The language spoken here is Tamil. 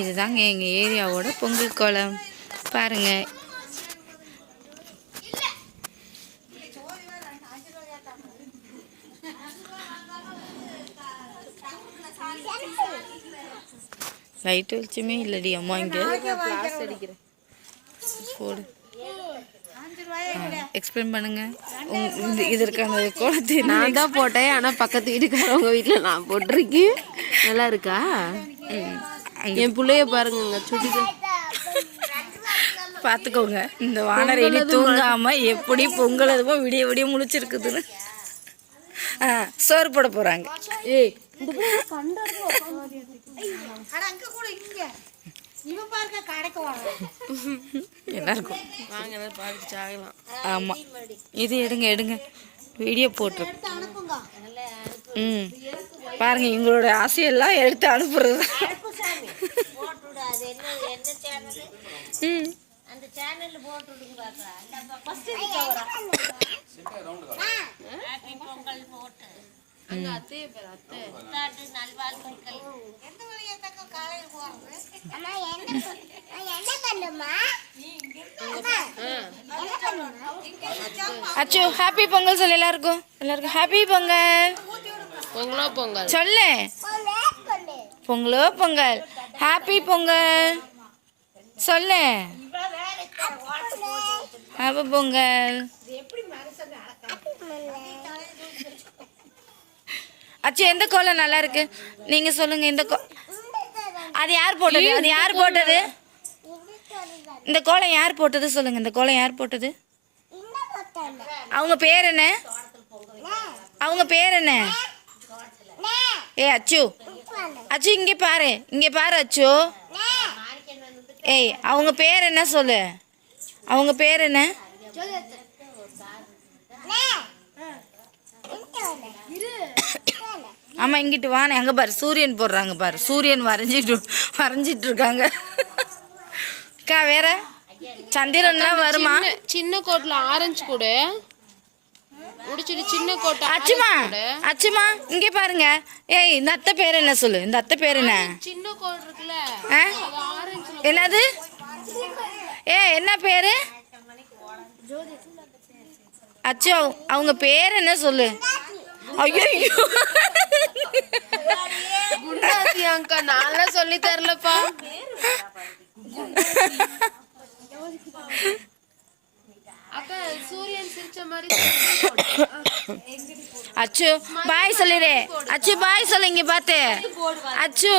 இதுதாங்க எங்கள் ஏரியாவோட பொங்கல் கோலம் பாருங்க. லைட் வெளிச்சமே இல்லடி அம்மா இங்கே போடு. எக்ஸ்பிளைன் பண்ணுங்க. இதற்கான கோலத்தை நான் தான் போட்டேன், ஆனால் பக்கத்து வீட்டுக்காரவங்க வீட்டில் நான் போட்டிருக்கேன். நல்லா இருக்கா? என் பிள்ளைய பாருங்க சுட்டிக்கு பார்த்துக்கோங்க. இந்த வானரையில தூங்காம எப்படி பொங்கல் அதுவும் விடிய விடிய முழிச்சிருக்குதுன்னு சோறு போட போறாங்க. ஏய் எல்லாருக்கும் வாங்கலாம். ஆமா, இது எடுங்க எடுங்க, வீடியோ போட்டு பாருங்க. இவங்களோட ஆசையெல்லாம் எடுத்து அனுப்புறது. அச்சோ ஹாப்பி பொங்கல் சொல்லு எல்லாருக்கும். எல்லாருக்கும் ஹாப்பி பொங்கல். பொங்கலோ பொங்கல் சொல்லு. பொங்கலோ பொங்கல். ஹாப்பி பொங்கல் சொல்லு. ஹாப்பி பொங்கல். அச்சு எந்த கோலம் நல்லா இருக்கு நீங்க சொல்லுங்க. இந்த அது யார் போட்டது? அது யார் போட்டது? இந்த கோலம் யார் போட்டது சொல்லுங்க. இந்த கோலம் யார் போட்டது? அவங்க பேர் என்ன? அவங்க பேர் என்ன? ஏ அச்சு, அச்சு இங்க பாரு, இங்க பாரு அச்சு. ஏய் அவங்க பேர் என்ன சொல்லு. அவங்க பேர் என்ன? ஆமா இங்கிட்டு வானே. அங்க பாரு சூரியன் போடுறாங்க பாரு. சூரியன் வரைஞ்சிட்டு இருக்காங்க. அக்கா வேற சந்திரன்லாம் வருமா? சின்ன கோட்ல ஆரஞ்சு கூட முடிச்சிட்டு சின்ன கோட்டை. அச்சுமா அச்சுமா இங்க பாருங்க. ஏய் இந்த அத்தை பேர் என்ன சொல்லு. இந்த அத்தை பேர் என்ன? சின்ன கோட் இருக்குல்ல, என்னது? ஏ என்ன பேரு? அச்சு அவங்க பேர் என்ன சொல்லு. ஐயோ குண்டாசி அக்கா, நான் சொல்லி தரலப்பா. அக்கா சூரியன் சிரிச்ச மாதிரி. அச்சு பாய் சொல்லிடு. அச்சு பாய் சொல்லு. இங்க பாத்து அச்சு.